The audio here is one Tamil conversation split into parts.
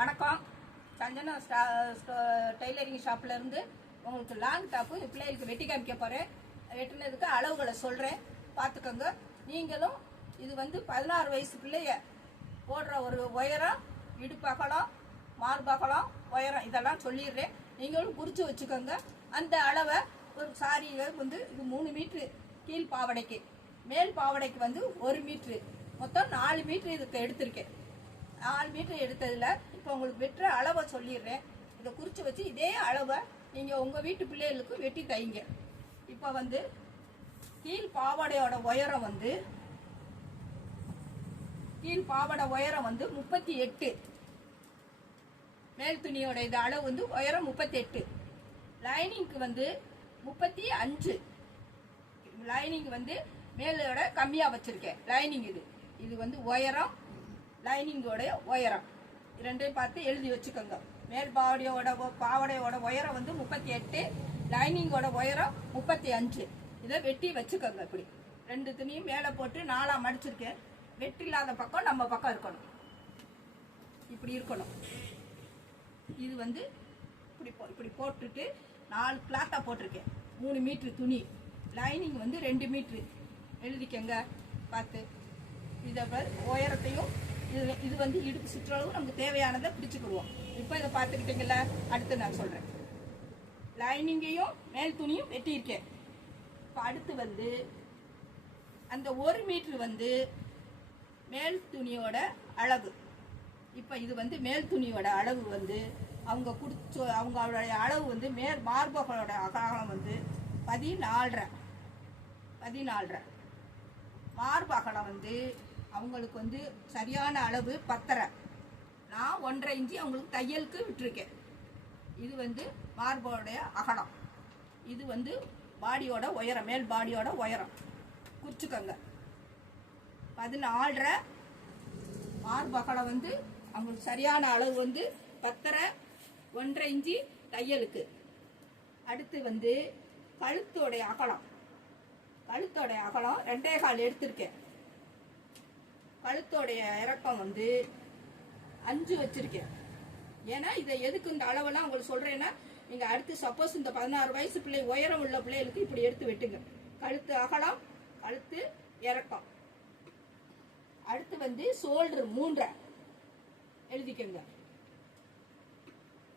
வணக்கம். சஞ்சனா ஸ்டா ஸ்டோ- டெய்லரிங் ஷாப்லேருந்து உங்களுக்கு லாங் டாப்பு பிள்ளைகளுக்கு வெட்டி காமிக்க போகிறேன் வெட்டினதுக்கு அளவுகளை சொல்கிறேன் பார்த்துக்கோங்க நீங்களும் இது வந்து பதினாறு வயசு பிள்ளைய போடுற ஒரு உயரம் இடுப்பகலம் மார்பகலம் உயரம் இதெல்லாம் சொல்லிடுறேன். நீங்களும் குறித்து வச்சுக்கோங்க. அந்த அளவை ஒரு சாரியில் வந்து இது மூணு மீட்ரு கீழ் பாவடைக்கு. மேல் பாவடைக்கு வந்து ஒரு மீட்ரு. மொத்தம் நாலு மீட்ரு இதுக்கு எடுத்திருக்கேன். நாலு மீட்ரு எடுத்ததில் இப்போ உங்களுக்கு வெட்டுற அளவை சொல்லிடுறேன். இதை குறித்து வச்சு இதே அளவை நீங்கள் உங்கள் வீட்டு பிள்ளைகளுக்கு வெட்டி தைங்க இப்போ வந்து கீழ் பாவாடையோட உயரம் வந்து கீழ் பாவாடை உயரம் வந்து முப்பத்தி எட்டு. மேல் துணியோட இது அளவு வந்து உயரம் முப்பத்தி எட்டு. லைனிங்க்கு வந்து முப்பத்தி அஞ்சு. லைனிங் வந்து மேலோட கம்மியாக வச்சுருக்கேன். லைனிங் இது. இது வந்து உயரம். லைனிங்கோட உயரம். ரெண்டையும் பார்த்து எழுதி வச்சுக்கோங்க. மேல் பாவடையோட பாவாடையோட உயரம் வந்து முப்பத்தி எட்டு லைனிங்கோட உயரம் முப்பத்தி அஞ்சு. இதை வெட்டி வச்சுக்கோங்க இப்படி. ரெண்டு துணியும் மேலே போட்டு நாலாக மடிச்சிருக்கேன். வெட்டி இல்லாத பக்கம் நம்ம பக்கம் இருக்கணும். இப்படி இருக்கணும். இது வந்து இப்படி போ இப்படி போட்டுட்டு நாலு கிளாத்தாக போட்டிருக்கேன். மூணு மீட்ரு துணி. லைனிங் வந்து ரெண்டு மீட்ரு. எழுதிக்கங்க. பார்த்து. இதை உயரத்தையும் இது இது வந்து இடுப்பு சுற்றளவு நமக்கு தேவையானதை பிடிச்சிக்கிடுவோம். இப்போ இதை பார்த்துக்கிட்டீங்களா அடுத்து நான் சொல்கிறேன் லைனிங்கையும் மேல் துணியும் வெட்டியிருக்கேன். இப்போ அடுத்து வந்து அந்த ஒரு மீட்ரு வந்து மேல் துணியோட அளவு இப்போ இது வந்து மேல் துணியோட அளவு வந்து அவங்க குடிச்ச அவங்களுடைய அளவு வந்து மேல் மார்பகளோட அகலம் வந்து பதினாலரை. பதினாலரை. மார்பு அகலம் வந்து அவங்களுக்கு வந்து சரியான அளவு பத்தரை. நான் ஒன்றரை இன்ச்சு அவங்களுக்கு தையலுக்கு விட்டுருக்கேன். இது வந்து மார்போடைய அகலம். இது வந்து பாடியோட உயரம் மேல் பாடியோட உயரம். குறிச்சிக்கோங்க. பதினாலரை மார்பகலம் வந்து அவங்களுக்கு சரியான அளவு வந்து பத்தரை ஒன்றரை இஞ்சி தையலுக்கு. அடுத்து வந்து கழுத்தோடைய அகலம். கழுத்தோடைய அகலம் ரெண்டே கால் எடுத்திருக்கேன். கழுத்தோடைய இறக்கம் வந்து அஞ்சு வச்சிருக்கேன். ஏன்னா இதை எதுக்கு இந்த அளவெல்லாம் உங்களுக்கு சொல்றேன்னா நீங்க அடுத்து சப்போஸ் இந்த பதினாறு வயசு பிள்ளை உயரம் உள்ள பிள்ளைகளுக்கு இப்படி எடுத்து வெட்டுங்க. கழுத்து அகலம் கழுத்து இறக்கம். அடுத்து வந்து சோல்டர் மூன்றை. எழுதிக்கங்க.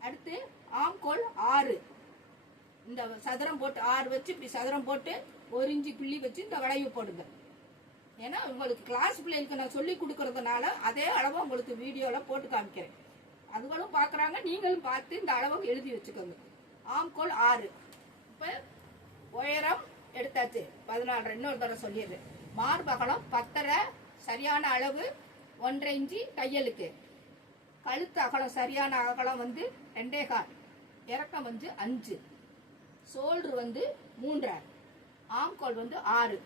அடுத்து ஆம்கோல் ஆறு. இந்த சதுரம் போட்டு ஆறு வச்சு இப்படி சதுரம் போட்டு ஒரு இஞ்சி புள்ளி வச்சு இந்த வளைவு போடுங்க. ஏன்னா உங்களுக்கு கிளாஸ் பிள்ளைங்களுக்கு நான் சொல்லி கொடுக்கறதுனால அதே அளவு உங்களுக்கு வீடியோவில் போட்டு காமிக்கிறேன். அதுகளும் பார்க்குறாங்க நீங்களும் பார்த்து இந்த அளவை எழுதி வச்சுக்கோங்க. ஆம்கோல் ஆறு. இப்போ உயரம் எடுத்தாச்சு. பதினாலரை இன்னொரு தடவை சொல்லிடுறேன். மார்பகலம் பத்தரை சரியான அளவு ஒன்றரை இஞ்சி தையலுக்கு. கழுத்து அகலம் சரியான அகலம் வந்து ரெண்டே கால். இறக்கம் வந்து அஞ்சு. சோல்டர் வந்து மூன்றரை. ஆம்கோல் வந்து ஆறு.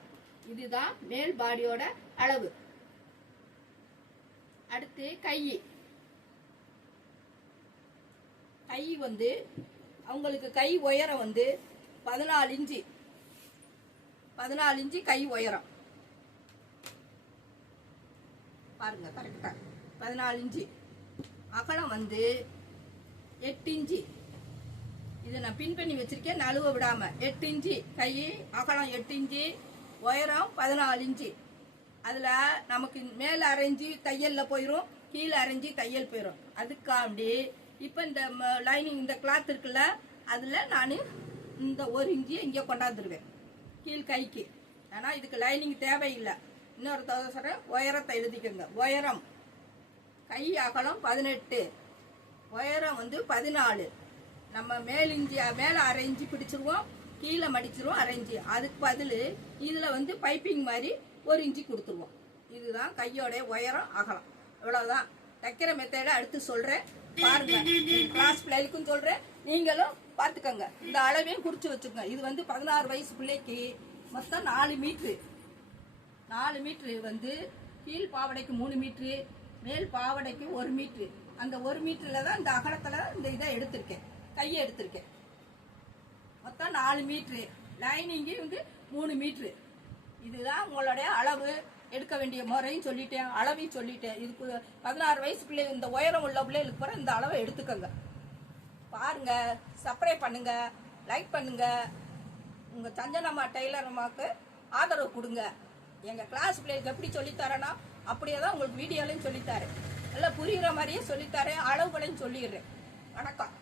இதுதான் மேல் பாடியோட அளவு. அடுத்து கை. கை வந்து அவங்களுக்கு கை உயரம் வந்து பதினாலு இன்ச்சு. பதினாலு இன்ச்சு கை உயரம். பாருங்க கரெக்டா பதினாலு இன்ச்சு. அகலம் வந்து எட்டு இன்ச்சு. இதை நான் பின் பண்ணி வச்சிருக்கேன் நழுவ விடாம. எட்டு இன்ச்சு. கை அகலம் எட்டு இன்ச்சு. உயரம் பதினாலு இன்ச்சு. அதில் நமக்கு மேலே அரைஞ்சி தையலில் போயிடும் கீழே அரைஞ்சி தையல் போயிடும் அதுக்காண்டி இப்போ இந்த லைனிங் இந்த கிளாத் இருக்குல்ல அதில் நான் இந்த ஒரு இஞ்சியை இங்கே கொண்டாந்துருவேன் கீழ் கைக்கு. ஆனால் இதுக்கு லைனிங் தேவையில்லை. இன்னொரு தோசரை சொல்கிறேன் உயரத்தை எழுதிக்கோங்க. உயரம் கை அகலம் பதினெட்டு. உயரம் வந்து பதினாலு. நம்ம மேல் மேலே அரை இஞ்சி பிடிச்சிருவோம். கீழே மடிச்சிரும் அரை அதுக்கு பதில் இதில் வந்து பைப்பிங் மாதிரி ஒரு இஞ்சி கொடுத்துருவோம். இதுதான் கையோடைய உயரம் அகலம். இவ்வளோதான் தைக்கிற மெத்தேடை அடுத்து சொல்கிறேன் பாருங்க. கிளாஸ் பிள்ளைகளுக்கும் சொல்கிறேன் நீங்களும் பார்த்துக்கோங்க. இந்த அளவையும் குறித்து வச்சுக்கோங்க. இது வந்து பதினாறு வயசு பிள்ளைக்கு மொத்தம் நாலு மீட்ரு நாலு மீட்ரு வந்து கீழ் பாவடைக்கு மூணு மீட்ரு மேல் பாவடைக்கு ஒரு மீட்ரு அந்த ஒரு மீட்டரில் தான் இந்த அகலத்தில் இந்த இதை எடுத்திருக்கேன். கையை எடுத்திருக்கேன். நாலு மீட்ரு லைனிங்கு வந்து மூணு மீட்ரு இதுதான் உங்களுடைய அளவு. எடுக்க வேண்டிய முறையும் சொல்லிட்டேன் அளவையும் சொல்லிட்டேன். இதுக்கு பதினாறு வயசு பிள்ளை இந்த உயரம் உள்ள பிள்ளைகளுக்கு பிறகு இந்த அளவை எடுத்துக்கோங்க. பாருங்க சப்ஸ்கிரைப் பண்ணுங்க லைக் பண்ணுங்க. உங்க சஞ்சனம்மா டெய்லர் அம்மாவுக்கு ஆதரவு கொடுங்க. எங்க கிளாஸ் பிள்ளைகளுக்கு எப்படி சொல்லித்தரேன்னா அப்படியே தான் உங்களுக்கு வீடியோலையும் சொல்லித்தரேன். நல்லா புரிகிற மாதிரியே சொல்லித்தரேன் அளவுகளையும் சொல்லிடுறேன். வணக்கம்.